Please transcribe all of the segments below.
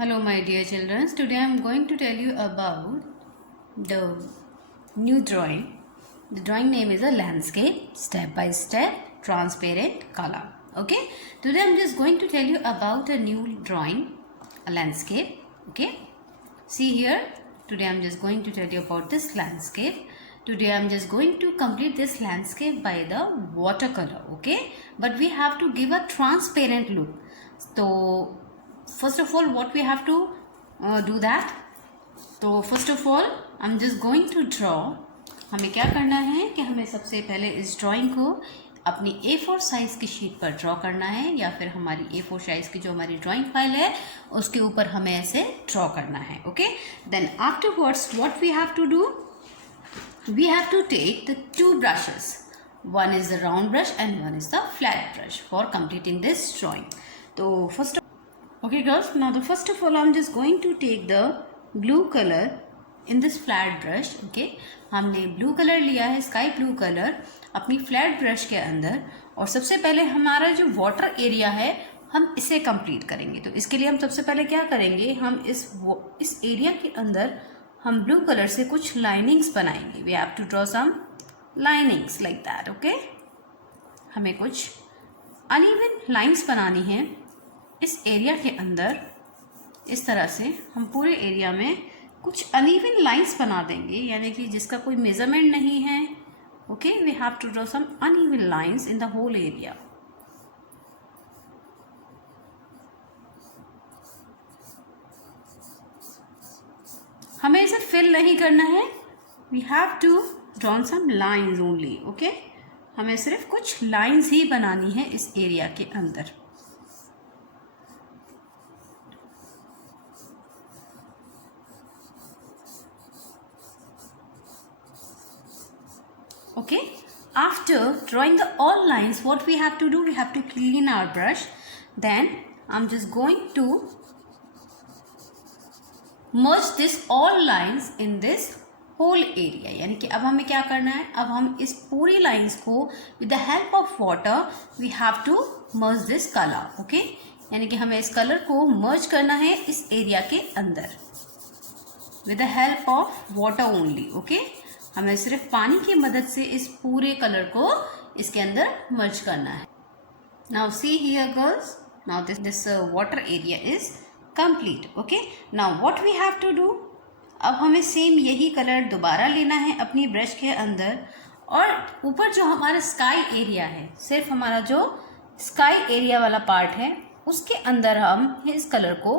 Hello, my dear children. Today I am going to tell you about the new drawing. The drawing name is a landscape, step by step, transparent color. Okay. Today I am just going to tell you about a new drawing, a landscape. Okay. See here. Today I am just going to tell you about this landscape. Today I am just going to complete this landscape by the watercolor. Okay. But we have to give a transparent look. So first of all, what we have to do that. तो first of all I am just going to draw. हमें क्या करना है कि हमें सबसे पहले इस ड्राइंग को अपनी A4 साइज़ की शीट पर ड्रॉ करना है, या फिर हमारी A4 साइज़ की जो हमारी ड्राइंग फाइल है उसके ऊपर हमें ऐसे ड्रॉ करना है. Okay, then afterwards what we have to do, we have to take the two brushes. One is the round brush and one is the flat brush for completing this drawing. So okay girls, now the first of all I'm just going to take the blue color in this flat brush. Okay, हमने blue color लिया है, sky blue color अपनी flat brush के अंदर, और सबसे पहले हमारा जो water area है हम इसे complete करेंगे. तो इसके लिए हम सबसे पहले क्या करेंगे, हम इस area के अंदर हम blue color से कुछ linings बनाएंगे. We have to draw some linings like that. Okay, हमें कुछ uneven lines बनानी है इस एरिया के अंदर. इस तरह से हम पूरे एरिया में कुछ अनइवन लाइंस बना देंगे, यानी कि जिसका कोई मेजरमेंट नहीं है. Okay, we have to draw some uneven lines in the whole area. हमें इसे फिल नहीं करना है. We have to draw some lines only. Okay, हमें सिर्फ कुछ लाइंस ही बनानी है इस एरिया के अंदर. Okay, after drawing the all lines, what we have to do, we have to clean our brush. Then I'm just going to merge this all lines in this whole area. यानी कि अब हमें क्या करना है, अब हम इस पूरी lines को with the help of water we have to merge this color. Okay, यानी कि हमें इस color को merge करना है इस area के अंदर with the help of water only. Okay, हमें सिर्फ पानी की मदद से इस पूरे कलर को इसके अंदर मर्ज करना है. Now see here girls, now this water area is complete. Okay, now what we have to do, अब हमें सेम यही कलर दोबारा लेना है अपनी ब्रश के अंदर, और ऊपर जो हमारा स्काई एरिया है, सिर्फ हमारा जो स्काई एरिया वाला पार्ट है उसके अंदर हम इस कलर को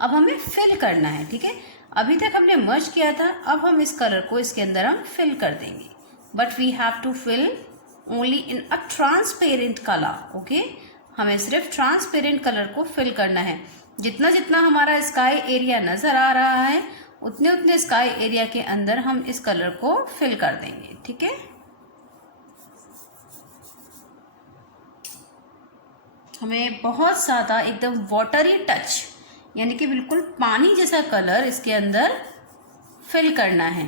अब हमें फिल करना है. ठीक है, अभी तक हमने मर्ज किया था, अब हम इस कलर को इसके अंदर हम फिल कर देंगे. But we have to fill only in a transparent colour. Okay, हमें सिर्फ ट्रांसपेरेंट कलर को फिल करना है. जितना जितना हमारा स्काई एरिया नज़र आ रहा है उतने उतने स्काई एरिया के अंदर हम इस कलर को फिल कर देंगे. ठीक है, हमें बहुत ज़्यादा एकदम वाटरी टच, यानी कि बिल्कुल पानी जैसा कलर इसके अंदर फिल करना है.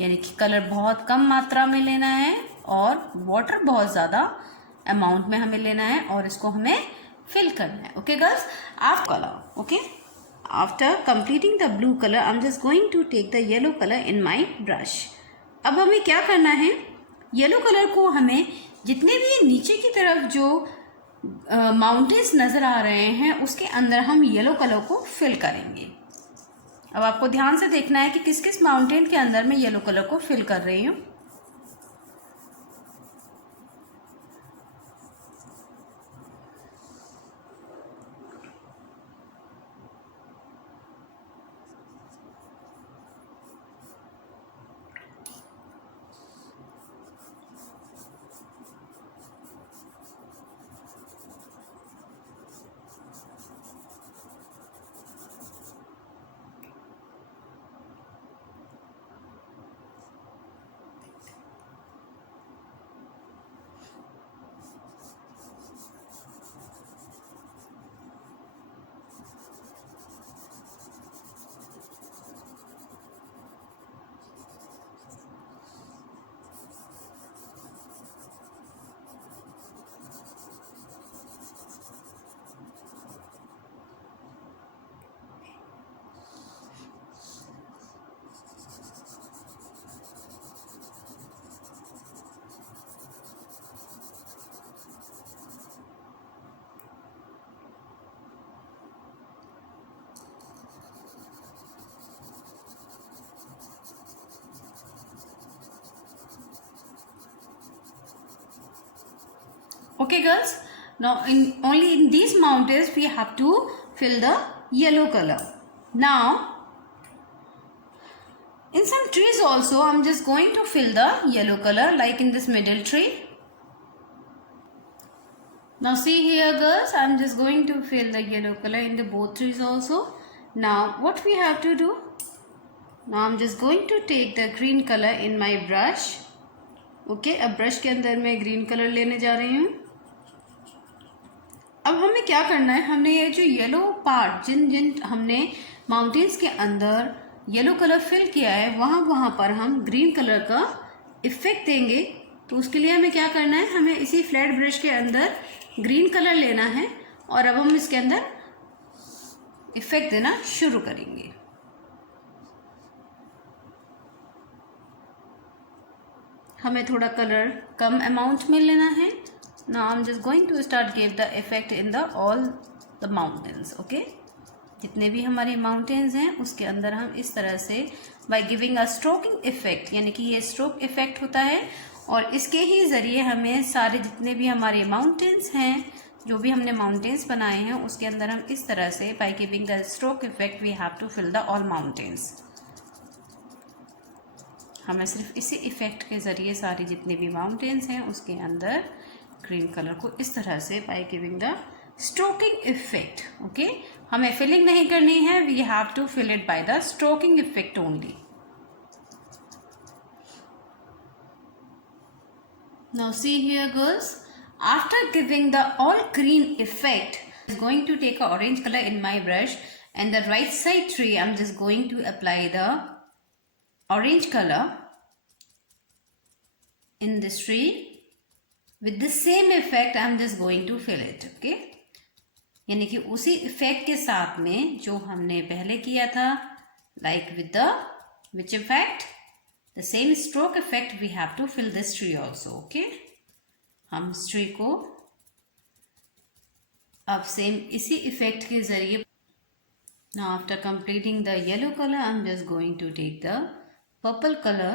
यानी कि कलर बहुत कम मात्रा में लेना है और वाटर बहुत ज़्यादा अमाउंट में हमें लेना है, और इसको हमें फिल करना है. Okay girls, after colour, okay, after completing the blue colour I am just going to take the yellow colour in my brush. अब हमें क्या करना है, येलो कलर को हमें जितने भी नीचे की तरफ जो माउंटेन्स नज़र आ रहे हैं उसके अंदर हम येलो कलर को फिल करेंगे. अब आपको ध्यान से देखना है कि किस किस माउंटेन के अंदर मैं येलो कलर को फिल कर रही हूँ. Okay girls, now only in these mountains we have to fill the yellow color. Now in some trees also I'm just going to fill the yellow color, like in this middle tree. Now see here girls, I'm just going to fill the yellow color in the both trees also. Now what we have to do, now I'm just going to take the green color in my brush. Okay, अब brush के अंदर मैं green colour लेने जा रही हूँ. अब हमें क्या करना है, हमने ये जो येलो पार्ट जिन जिन हमने माउंटेन्स के अंदर येलो कलर फिल किया है वहाँ पर हम ग्रीन कलर का इफेक्ट देंगे. तो उसके लिए हमें क्या करना है, हमें इसी फ्लैट ब्रश के अंदर ग्रीन कलर लेना है और अब हम इसके अंदर इफेक्ट देना शुरू करेंगे. हमें थोड़ा कलर कम अमाउंट में लेना है. Now I'm just going to start give the effect in the all the mountains. Okay, जितने भी हमारे माउंटेन्स हैं उसके अंदर हम इस तरह से by giving a stroking effect, यानी कि ये स्ट्रोक इफेक्ट होता है और इसके ही ज़रिए हमें सारे जितने भी हमारे माउंटेन्स हैं, जो भी हमने माउंटेन्स बनाए हैं उसके अंदर हम इस तरह से by giving the stroke effect we have to fill the all mountains. हमें सिर्फ इसी इफ़ेक्ट के ज़रिए सारी जितने भी माउंटेन्स हैं उसके अंदर ग्रीन कलर को इस तरह से by giving the stroking effect. Okay, हमें फिलिंग नहीं करनी है, we have to fill it by the stroking effect only. Now see here girls, after giving the all green effect I am going to take a orange colour in my brush and the right side tree I am just going to apply the orange color in this tree. With the same effect I am just going to fill it. Okay, यानी कि उसी effect के साथ में जो हमने पहले किया था, like with the which effect, the same stroke effect we have to fill this tree also. Okay, हम इस tree को अब सेम इसी इफेक्ट के जरिए. Now after completing the yellow color I am just going to take the purple color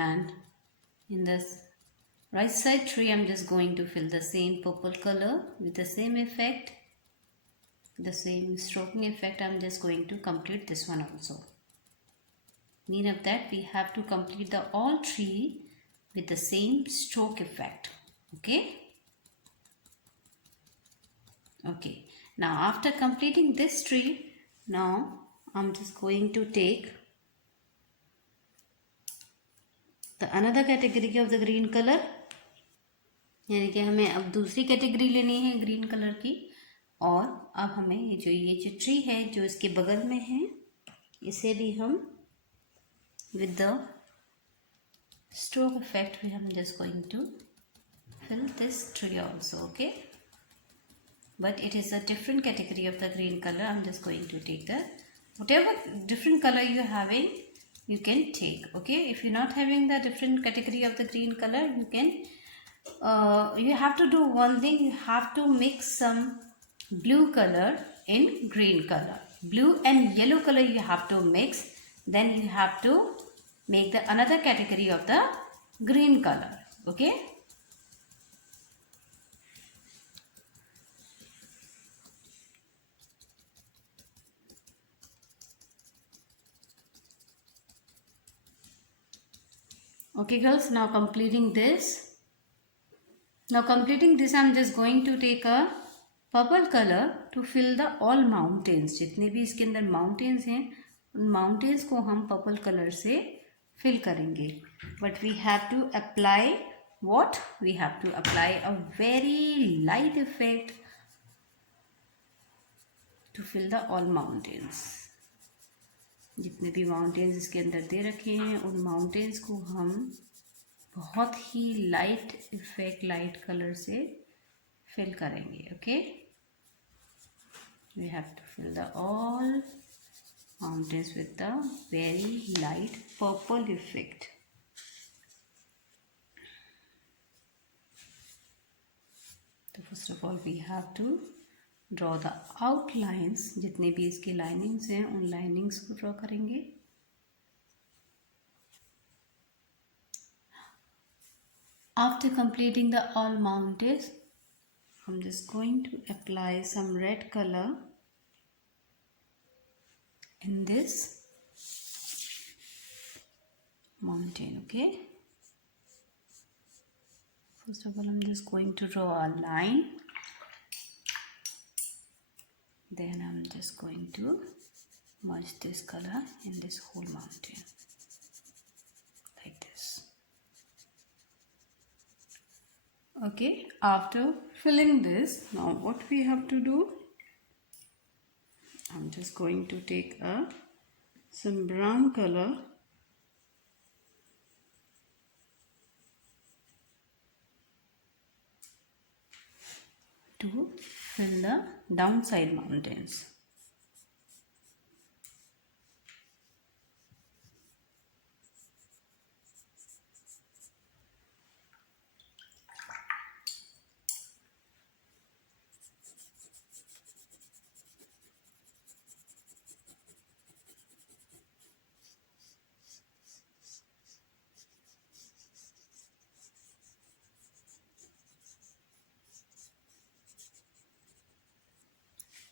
and in this right side tree I'm just going to fill the same purple color with the same effect, the same stroking effect. I'm just going to complete this one also. Mean of that we have to complete the all tree with the same stroke effect. Okay, okay, now after completing this tree, now I'm just going to take the another category of the green color. यानी कि हमें अब दूसरी category लेनी है green colour की. और अब हमें ये जो ट्री है जो इसके बगल में है, इसे भी हम with the stroke effect we am just going to fill this tree also. Okay, but it is a different category of the green color. I'm just going to take the whatever different color you are having you can take. Okay, if you're not having the different category of the green color, you can you have to do one thing, you have to mix some blue color in green color. Blue and yellow color you have to mix, then you have to make the another category of the green color. Okay, okay girls, now completing this I'm just going to take a purple color to fill the all mountains. जितने भी इसके अंदर mountains हैं उन mountains को हम purple color से fill करेंगे. But we have to apply what? We have to apply a very light effect to fill the all mountains. जितने भी माउंटेन्स इसके अंदर दे रखे हैं उन माउंटेन्स को हम बहुत ही लाइट इफेक्ट, लाइट कलर से फिल करेंगे. Okay, we have to fill the all mountains with the very light purple effect. तो first of all we have to draw the outlines. जितने भी इसके लाइनिंग्स हैं उन लाइनिंग्स को ड्रॉ करेंगे. After completing the all mountains, I'm just going to apply some red color in this mountain. Okay, first of all I'm just going to draw a line, then I'm just going to merge this color in this whole mountain like this. Okay, after filling this, now what we have to do, I'm just going to take some brown color to fill the downside mountains.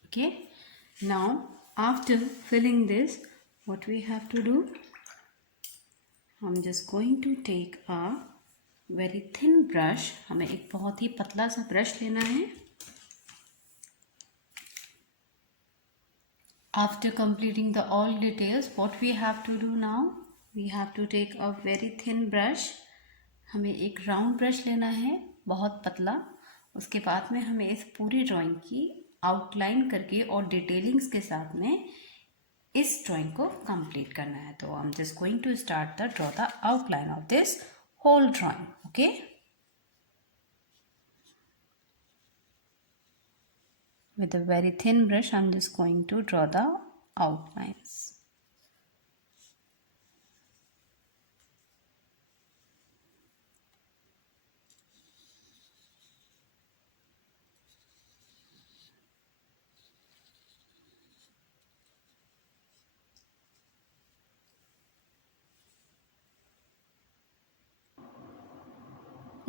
Okay, now after filling this, what we have to do, I'm just going to take a very thin brush. हमें एक बहुत ही पतला सा brush लेना है. After completing the all details, what we have to do now, we have to take a very thin brush. हमें एक round brush लेना है, बहुत पतला. उसके बाद में हमें इस पूरी ड्राइंग की आउटलाइन करके और डिटेलिंग्स के साथ में इस ड्राइंग को कंप्लीट करना है. तो I am just going to start the draw the outline of this whole drawing. Okay, with a very thin brush I'm just going to draw the outlines.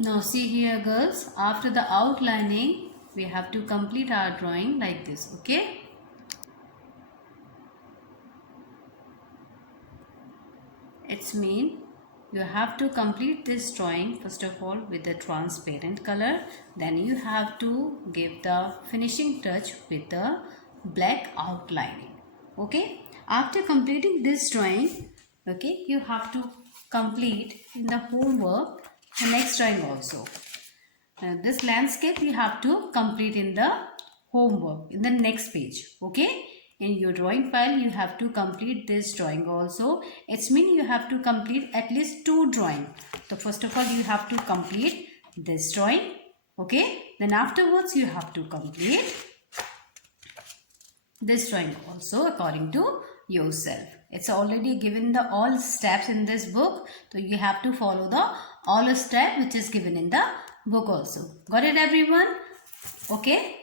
Now see here girls, after the outlining we have to complete our drawing like this. Okay, it's mean you have to complete this drawing first of all with the transparent color, then you have to give the finishing touch with the black outlining. Okay, after completing this drawing, okay, you have to complete in the homework the next drawing also. This landscape you have to complete in the homework in the next page. Okay, in your drawing file you have to complete this drawing also. It's mean you have to complete at least 2 drawings. So first of all you have to complete this drawing. Okay, then afterwards you have to complete this drawing also according to yourself. It's already given the all steps in this book, so you have to follow the all step which is given in the book also. Got it everyone? Okay,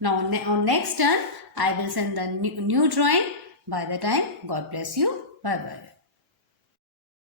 now on next turn I will send the new drawing. By the time, God bless you. Bye bye.